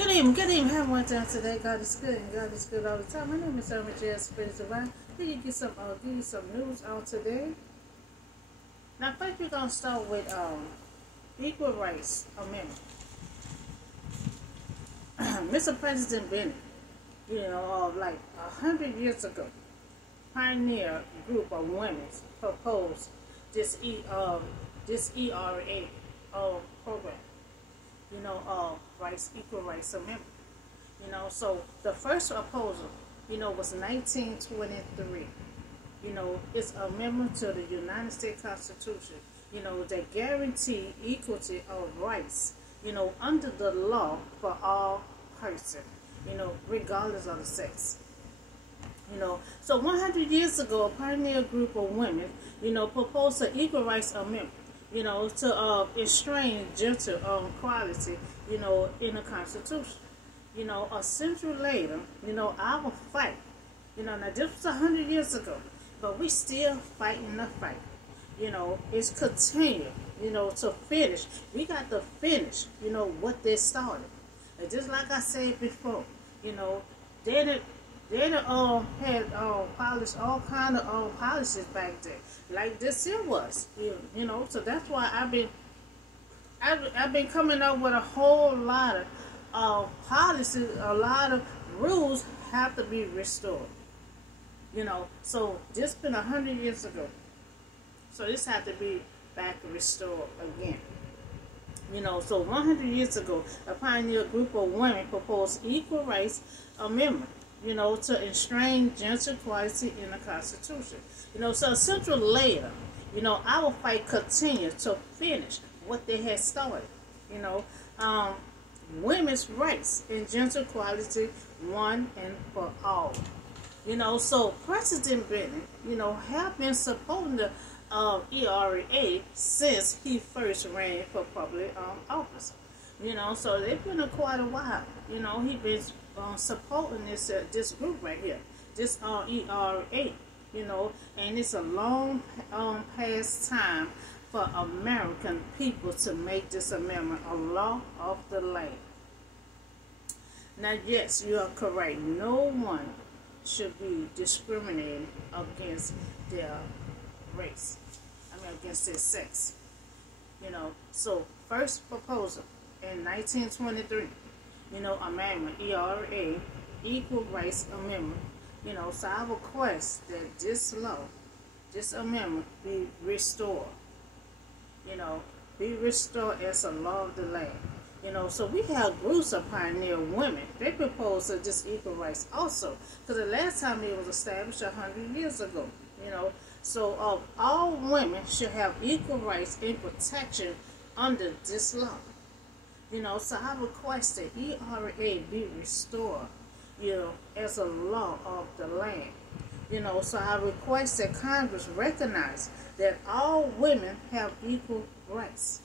Good evening. Have one time today. God is good and God is good all the time. My name is Irma J. Spirit Divine. Here you get some, give you some news on today. Now, first we're gonna start with equal rights amendment. Mr. President Bennett, like 100 years ago, pioneer group of women proposed this ERA program. Equal rights amendment. So the first proposal, was 1923. It's an amendment to the United States Constitution, that guarantee equality of rights, under the law for all persons, regardless of the sex. So 100 years ago, a pioneer group of women, proposed an equal rights amendment, to restrain gender equality, in the Constitution. A century later, our fight, now this was 100 years ago, but we still fighting the fight. It's continued, to finish. We got to finish, what they started. And just like I said before, they had polished all kind of policies back then, like this here was, So that's why I've been coming up with a whole lot of policies. A lot of rules have to be restored. So this been 100 years ago. So this had to be back restored again. So 100 years ago, a pioneer group of women proposed equal rights amendment, to restrain gender equality in the Constitution. So a century later, our fight continued to finish what they had started. Women's rights and gender equality, one and for all. So President Bennett, have been supporting the ERA since he first ran for public office. So it's been quite a while. He been supporting this group right here, this ERA. And it's a long past time for American people to make this amendment a law of the land. Now, yes, you are correct. No one should be discriminated against their race. Against their sex. So first proposal in 1923, amendment, ERA, Equal Rights Amendment. So I request that this law, this amendment be restored. Be restored as a law of the land. So we have groups of pioneer women. They proposed this equal rights also, because the last time it was established 100 years ago. So all women should have equal rights and protection under this law. So I request that ERA be restored, as a law of the land. So I request that Congress recognize that all women have equal rights.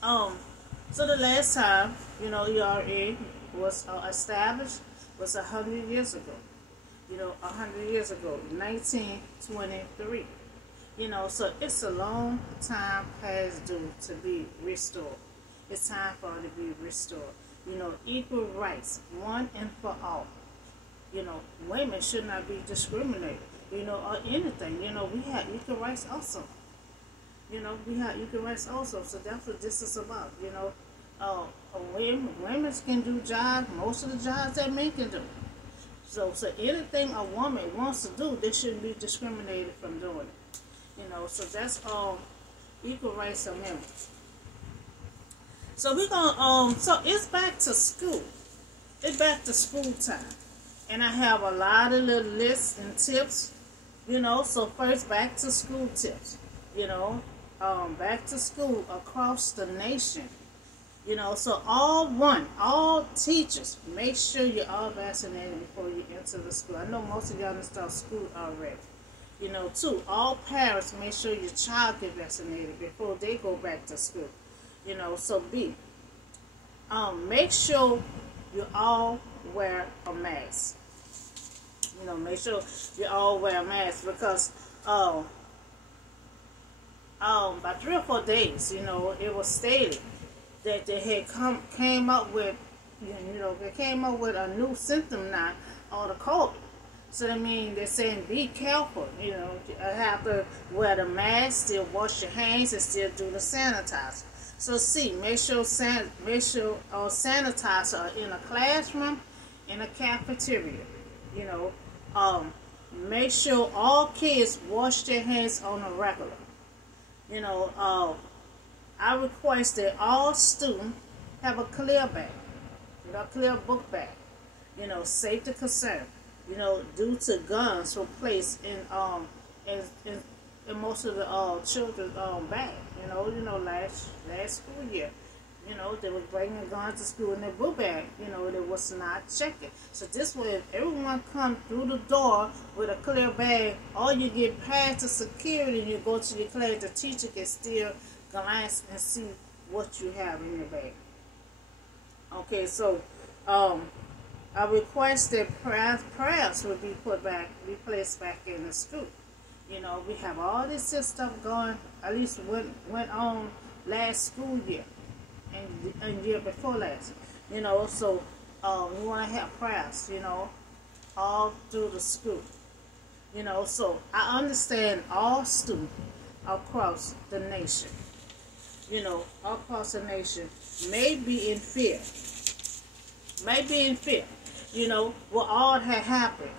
So the last time, ERA was established was 100 years ago. 100 years ago, 1923. So it's a long time past due to be restored. It's time for it to be restored. Equal rights, one and for all. Women should not be discriminated, or anything. We have equal rights also. We have equal rights also. So that's what this is about. Women can do jobs, most of the jobs that men can do. So anything a woman wants to do, they shouldn't be discriminated from doing it. So that's equal rights amendment. So we're gonna so it's back to school. It's back to school time. And I have a lot of little lists and tips, so first back to school tips, back to school across the nation. So all teachers, make sure you're all vaccinated before you enter the school. I know most of y'all done start school already. Two, all parents, make sure your child get vaccinated before they go back to school. So B, make sure you all wear a mask. Make sure you all wear a mask, because by 3 or 4 days, it was stated that they had came up with, they came up with a new symptom now, or the COVID. So that means they're saying be careful. You have to wear the mask, still wash your hands, and still do the sanitizer. So see, make sure sanitizer are in a classroom, in a cafeteria. You know, make sure all kids wash their hands on a regular. I request that all students have a clear bag, a clear book bag. Safety concern. Due to guns were placed in most of the children's bag. Last school year. They were bringing guns to school in their book bag. They was not checking. So this way, if everyone comes through the door with a clear bag, or you get past the security and you go to your class, the teacher can still glance and see what you have in your bag. Okay, so I request that prayers will be placed back in the school. We have all this stuff going, at least went on last school year and year before last. So we want to have prayers, all through the school. So I understand all students across the nation, may be in fear. What all had happened.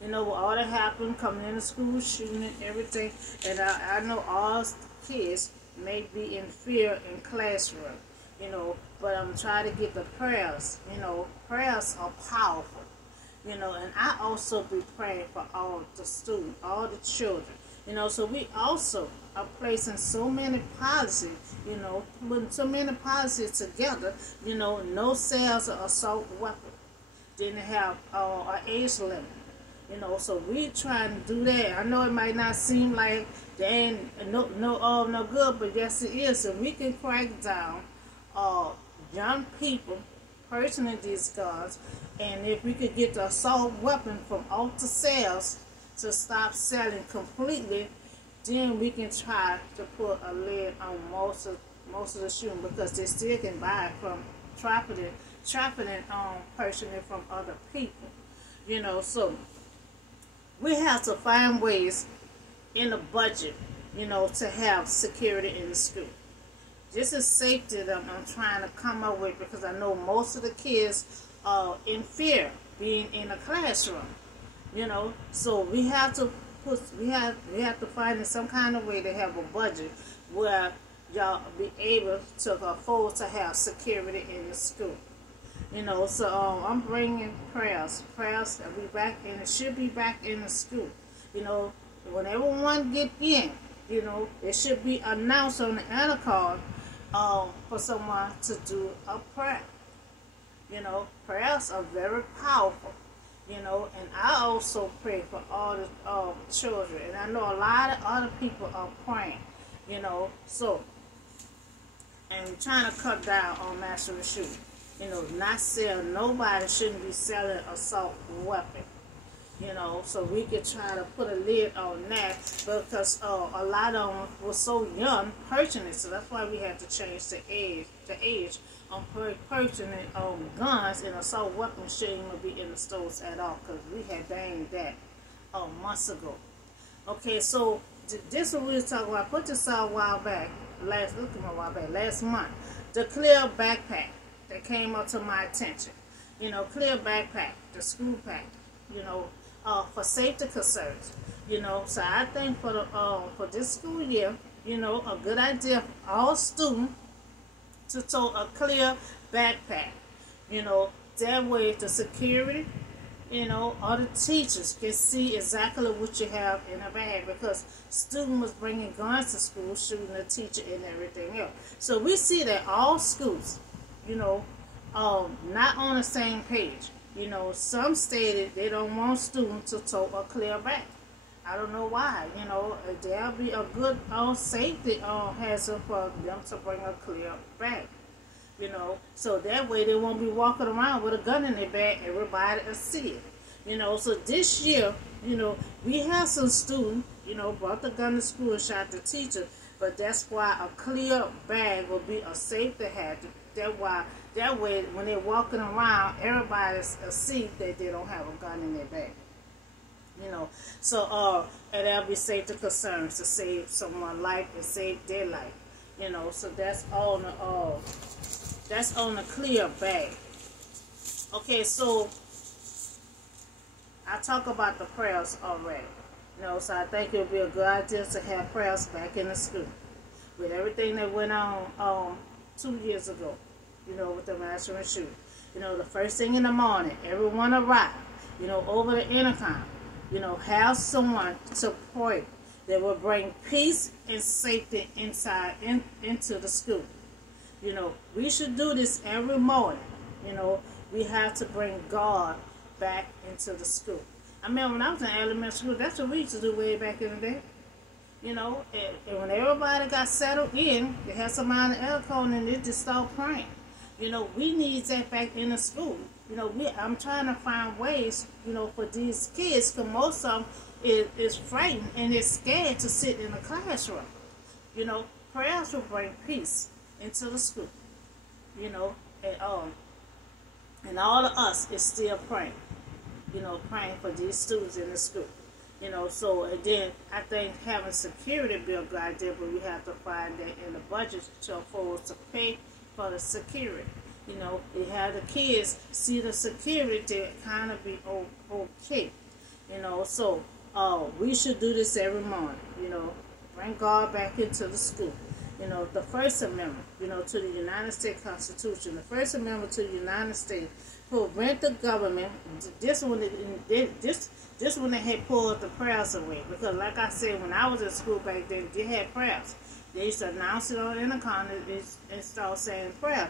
What all that happened, coming into school, shooting and everything. And I know all kids may be in fear in classroom, but I'm trying to get the prayers. Prayers are powerful. And I also be praying for all the students, all the children. So we also are placing so many policies, putting so many policies together, no sales of assault weapons. Then they have an age limit. So we trying to do that. I know it might not seem like they ain't no good, but yes it is. So we can crack down young people purchasing these guns, and if we could get the assault weapon from off the sales to stop selling completely, then we can try to put a lid on most of the shooting, because they still can buy it from trafficking purchasing it from other people. So we have to find ways in the budget, to have security in the school. This is safety that I'm trying to come up with, because I know most of the kids are in fear being in a classroom. So we have to find some kind of way to have a budget where y'all be able to afford to have security in the school. So I'm bringing prayers. Prayers will be back, and it should be back in the school. When everyone get in, it should be announced on the intercom for someone to do a prayer. Prayers are very powerful. And I also pray for all the children, and I know a lot of other people are praying. So, and trying to cut down on mass shooting. Not sell. Nobody shouldn't be selling assault weapon. So we could try to put a lid on that, because a lot of them were so young purchasing it. So that's why we had to change the age on purchasing guns, and assault weapons shouldn't even be in the stores at all, because we had banned that months ago. Okay, so this is what we were talking about. I put this out a while back, last month. The clear backpack that came up to my attention. Clear backpack, the school pack, for safety concerns. So I think for this school year, a good idea for all students to tow a clear backpack. That way the security, all the teachers can see exactly what you have in a bag, because students was bringing guns to school, shooting the teacher and everything else. So we see that all schools, not on the same page. Some stated they don't want students to tow a clear bag. I don't know why. There'll be a good safety hazard for them to bring a clear bag. So that way they won't be walking around with a gun in their bag. Everybody will see it. So this year, we have some students, brought the gun to school and shot the teacher. But that's why a clear bag will be a safety hazard. That way when they're walking around, everybody see that they don't have a gun in their bag. So and that'll be safety concerns to save someone's life and save their life. So that's on the clear bag. Okay, so I talk about the prayers already. So I think it would be a good idea to have prayers back in the school. With everything that went on 2 years ago, with the mass shooting. The first thing in the morning, everyone arrived, over the intercom. Have someone to pray that will bring peace and safety into the school. We should do this every morning. We have to bring God back into the school. I mean, when I was in elementary school, that's what we used to do way back in the day. And when everybody got settled in, they had somebody in the aircon and they just start praying. We need that back in the school. I'm trying to find ways, for these kids, because most of them is frightened and they're scared to sit in the classroom. Prayers will bring peace into the school. And all of us is still praying. Praying for these students in the school. So and then I think having security be a good idea, but we have to find that in the budget to afford to pay for the security. We have the kids see the security to kind of be okay. So we should do this every morning. Bring God back into the school. The First Amendment, to the United States Constitution. The First Amendment to the United States prevent the government. This one they had pulled the prayers away, because, like I said, when I was in school back then, they had prayers. They used to announce it on the intercom and start saying prayer.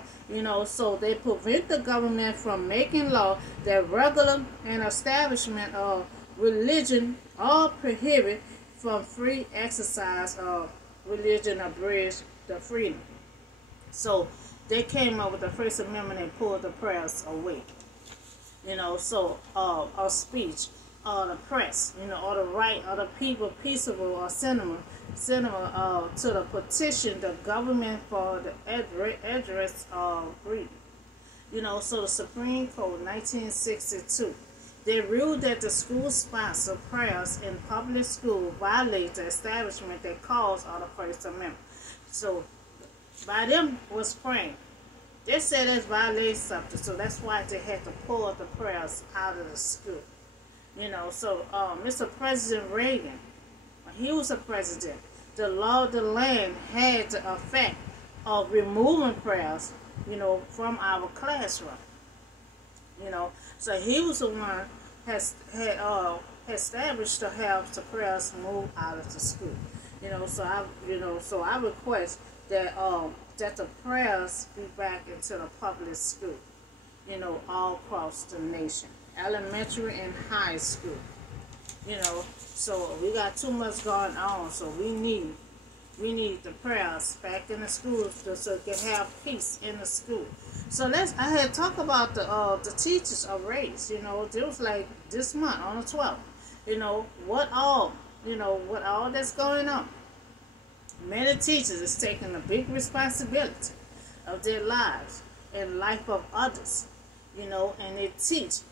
So they prevent the government from making law that regular and establishment of religion all prohibit from free exercise of religion abridge the freedom. So they came up with the First Amendment and pulled the prayers away. So of speech, the press, or the right of the people, peaceable or cinema to the petition the government for the address of freedom. So the Supreme Court, 1962, they ruled that the school-sponsored prayers in public school violate the establishment that calls on the First Amendment. So by them was praying. They said that's violating something, so that's why they had to pull the prayers out of the school. So Mr. President Reagan, when he was a president, the law of the land had the effect of removing prayers, from our classroom. So he was the one had established to have the prayers moved out of the school. So I request that that the prayers be back into the public school, all across the nation, elementary and high school. So we got too much going on, so we need the prayers back in the schools so we can have peace in the school. So I had talked about the teachers of race. It was like this month on the 12th. What all that's going on. Many teachers is taking a big responsibility of their lives and life of others, and they teach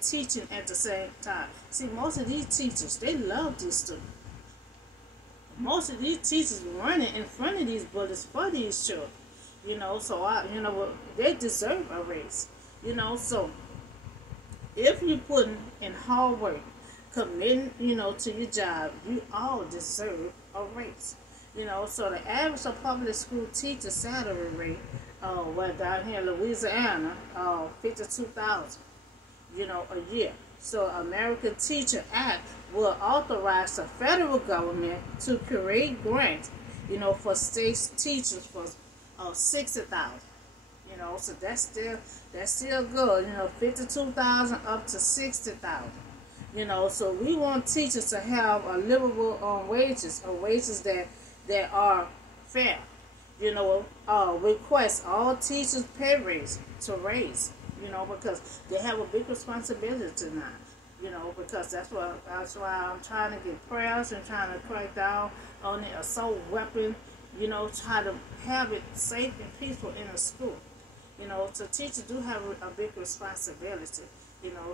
teaching at the same time. See, most of these teachers, they love these students. Most of these teachers running in front of these bullets for these children, so they deserve a raise, so if you're putting in hard work, committing, to your job, you all deserve a raise. So the average of public school teacher salary rate, down here in Louisiana, $52,000, a year. So American Teacher Act will authorize the federal government to create grants, for state teachers for $60,000. So that's still good. $52,000 up to $60,000. So we want teachers to have a livable wages, or wages that are fair. Request all teachers' pay raise to raise. Because they have a big responsibility now. because that's why I'm trying to get prayers and trying to crack down on the assault weapon, try to have it safe and peaceful in the school. So teachers do have a big responsibility.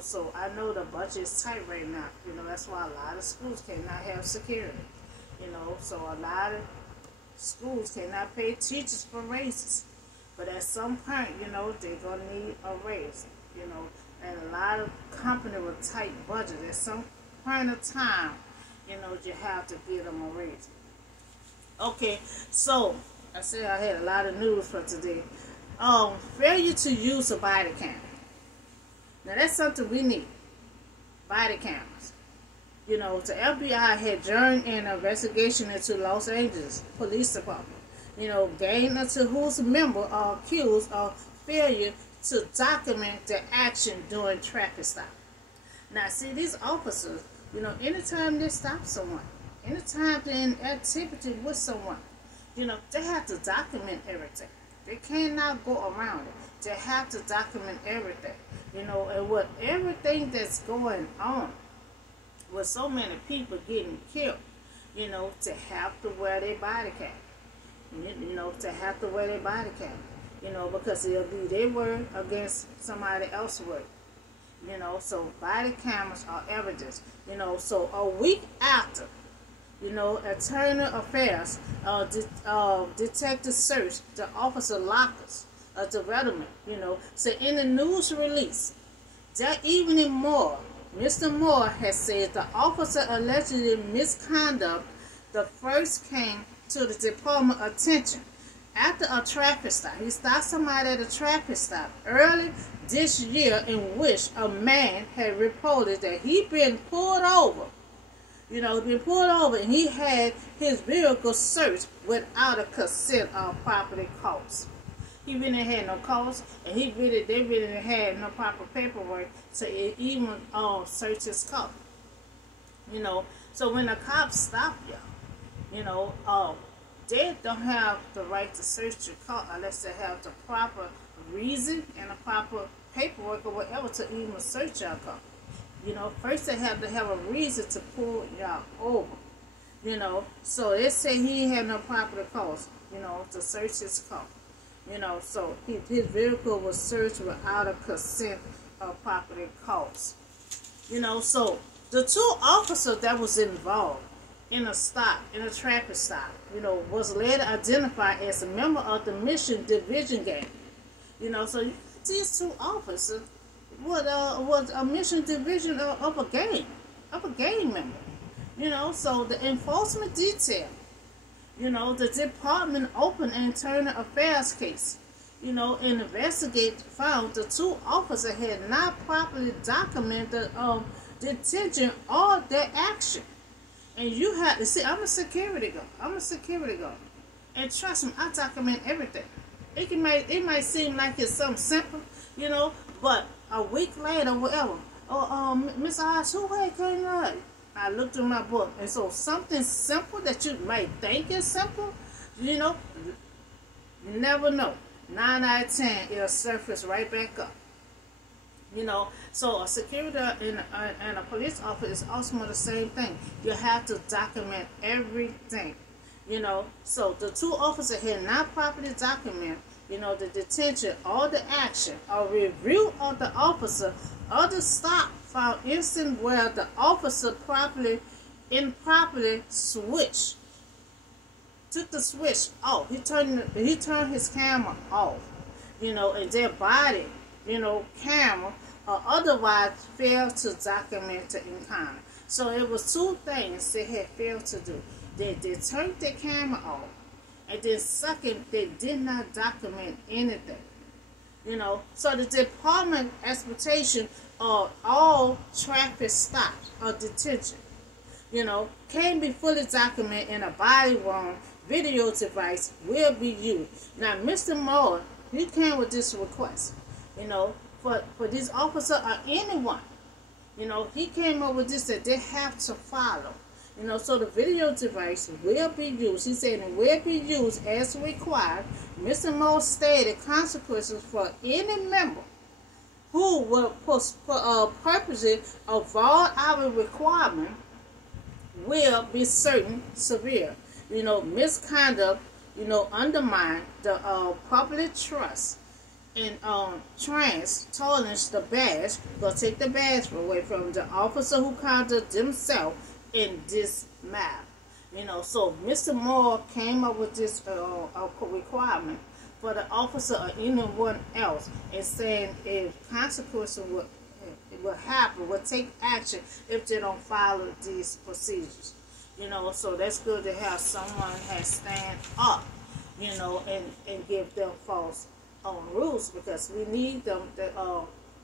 So I know the budget is tight right now. That's why a lot of schools cannot have security. So a lot of schools cannot pay teachers for raises. But at some point, they're going to need a raise, and a lot of companies with tight budgets. At some point of time, you have to give them a raise. Okay, so I said I had a lot of news for today. Failure to use a body cam. Now that's something we need. Body cameras. The FBI had joined an investigation into Los Angeles Police Department. Gained into whose member are accused of failure to document their action during traffic stop. Now, see, these officers, anytime they stop someone, anytime they're in activity with someone, they have to document everything. They cannot go around it. They have to document everything. And with everything that's going on, with so many people getting killed, to have to wear their body cam. To have to wear their body cam. Because it'll be their word against somebody else's word. So body cameras are evidence. So a week after, Internal Affairs detective searched the officer lockers of development, so in the news release that evening, Mr. Moore has said the officer allegedly misconduct the first came to the department attention after a traffic stop. He stopped somebody at a traffic stop early this year in which a man had reported that he'd been pulled over. And he had his vehicle searched without a consent of property costs. He really had no costs, and they really had no proper paperwork to even search his car. So when the cops stop you, they don't have the right to search your car unless they have the proper reason and the proper paperwork or whatever to even search your car. First they have to have a reason to pull y'all over. So they say he had no property cause, to search his car. So his vehicle was searched without a consent of property cause. So the two officers that was involved in a traffic stop, was later identified as a member of the Mission Division gang. So these two officers was a Mission Division of a gang member. So the enforcement detail, the department opened an internal affairs case, investigate found the two officers had not properly documented detention or their action. And you have to see, I'm a security guard. And trust me, I document everything. It might seem like it's something simple, but a week later, whatever. Miss Oz, who had came out? I looked in my book, and so something simple that you might think is simple, you never know. 9 out of 10, it'll surface right back up. So a security and a police officer is also the same thing. You have to document everything. So the two officers had not properly documented, the detention or the action or review of the officer or the stop found instant where the officer improperly took the switch off. He turned his camera off, and their body, camera, or otherwise failed to document the encounter. So it was two things they had failed to do. They turned their camera off, and then second, they did not document anything. So the department expectation of all traffic stops or detention, can be fully documented in a body-worn video device will be used. Now, Mr. Moore, he came with this request, for this officer or anyone, he came up with this that they have to follow. So the video device will be used. He said it will be used as required. Mr. Moore stated consequences for any member who will purposely avoid our requirement will be certain severe. Misconduct, undermine the public trust and tarnish the badge, gonna take the badge away from the officer who conduct themselves in this matter. So Mr. Moore came up with this requirement for the officer or anyone else, and saying if consequences will happen, will take action if they don't follow these procedures. So that's good to have someone that stand up, and give them false rules, because we need them to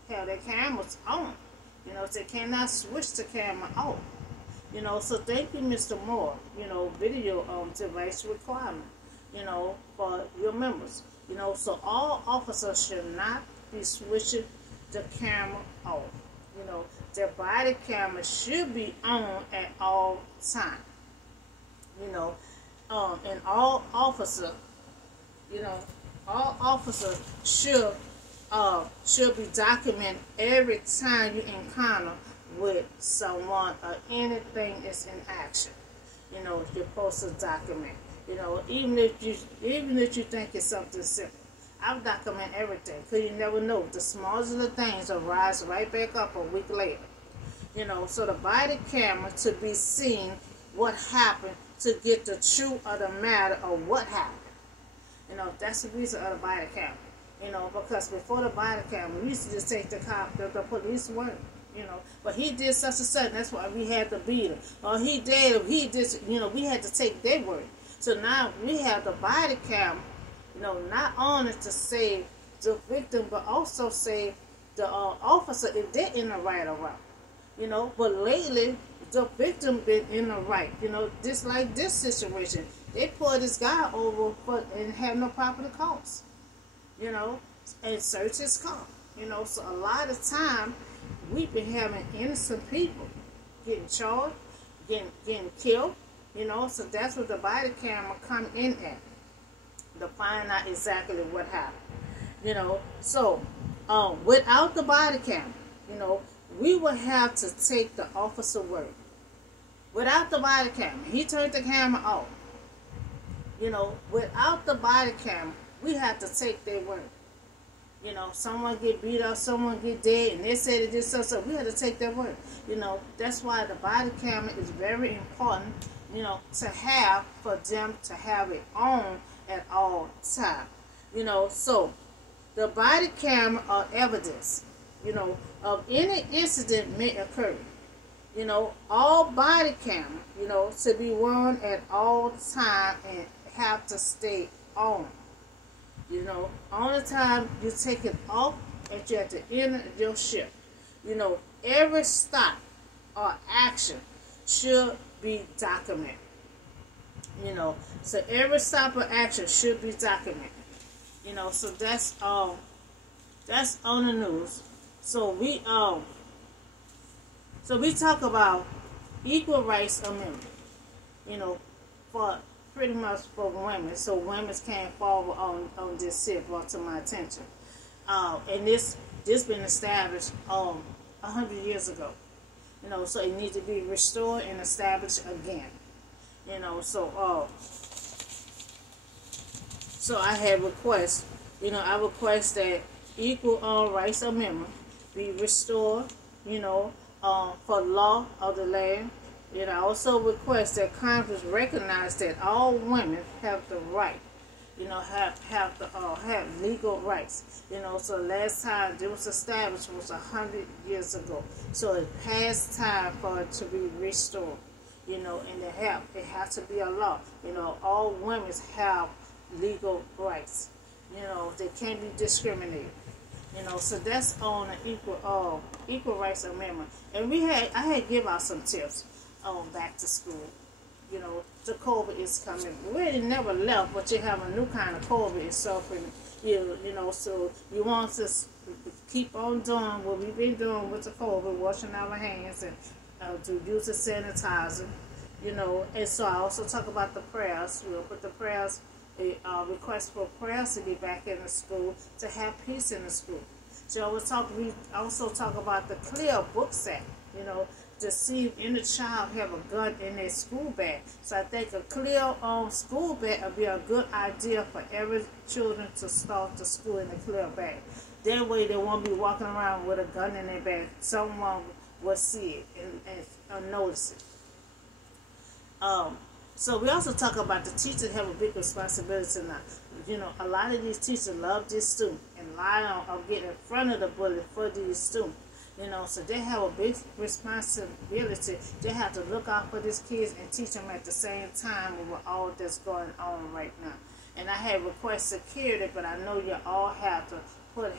have their cameras on. They cannot switch the camera off. So thank you, Mr. Moore, video device requirement, for your members. So all officers should not be switching the camera off. Their body camera should be on at all time. And all officers should be documented every time you encounter with someone or anything is in action. You're supposed to document. Even if you think it's something simple, I'll document everything, because you never know. The smallest of the things will rise right back up a week later. So the body camera to be seen what happened, to get the truth of the matter of what happened. That's the reason of the body camera. Because before the body camera, we used to just take the police word. But he did such and such, that's why we had to beat him. Or he did, we had to take their word. So now we have the body camera, not only to save the victim, but also save the officer if they're in the right or wrong. But lately, the victim been in the right. Just like this situation, they pulled this guy over and had no property cause. And search his car. So a lot of time, we've been having innocent people getting charged, getting killed. So that's what the body camera come in at, to find out exactly what happened. So without the body camera, we would have to take the officer word. Without the body camera, he turned the camera off. Without the body camera, we have to take their word. Someone get beat up, someone get dead, and they said it did so. We have to take their word. That's why the body camera is very important, to have, for them to have it on at all times. So the body camera are evidence, of any incident may occur. All body camera, to be worn at all time and have to stay on. Only time you take it off is at the end of your shift. Every stop or action should be documented. So every stop or action should be documented. So that's on the news. So we talk about equal rights amendment. For pretty much for women, so women came forward on this shit, brought to my attention. And this been established 100 years ago. So it needs to be restored and established again. So I had requests, I request that equal rights amendment be restored, for law of the land. I also request that Congress recognize that all women have the right, have legal rights. So last time it was established was 100 years ago. So it passed time for it to be restored. And it has to be a law. All women have legal rights. They can't be discriminated. So that's on the equal rights amendment. And I had give out some tips on back to school. The COVID is coming. We really never left, but you have a new kind of COVID is suffering. So you want to keep on doing what we've been doing with the COVID, washing our hands and to use the sanitizer. And so I also talk about the prayers. Put the prayers, request for prayers to be back in the school, to have peace in the school. We also talk about the Clear Books Act, you know, to see if any child have a gun in their school bag. So I think a clear school bag would be a good idea for every children to start the school in a clear bag. That way they won't be walking around with a gun in their bag. Someone will see it and notice it. So we also talk about the teachers have a big responsibility now. You know, a lot of these teachers love this student and lie on or get in front of the bully for these students. You know, so they have a big responsibility. They have to look out for these kids and teach them at the same time with all that's going on right now. And I have request security, but I know you all have to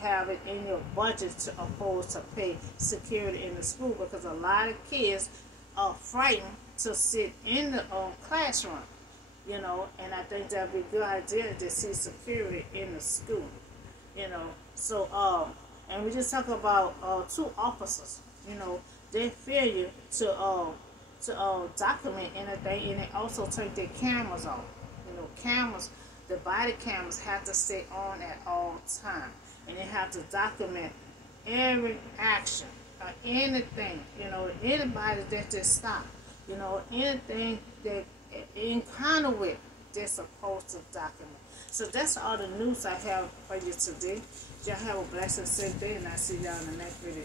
have it in your budget to afford to pay security in the school, because a lot of kids are frightened to sit in the classroom, you know, and I think that would be a good idea to see security in the school, you know. So, and we just talk about 2 officers, you know, they failure to document anything, and they also take their cameras off. You know, cameras, the body cameras have to stay on at all times, and they have to document every action or anything, you know, anybody that they stop, you know, anything that encounter with, they're supposed to document. So that's all the news I have for you today. Y'all have a blessed and safe day, and I'll see y'all in the next video.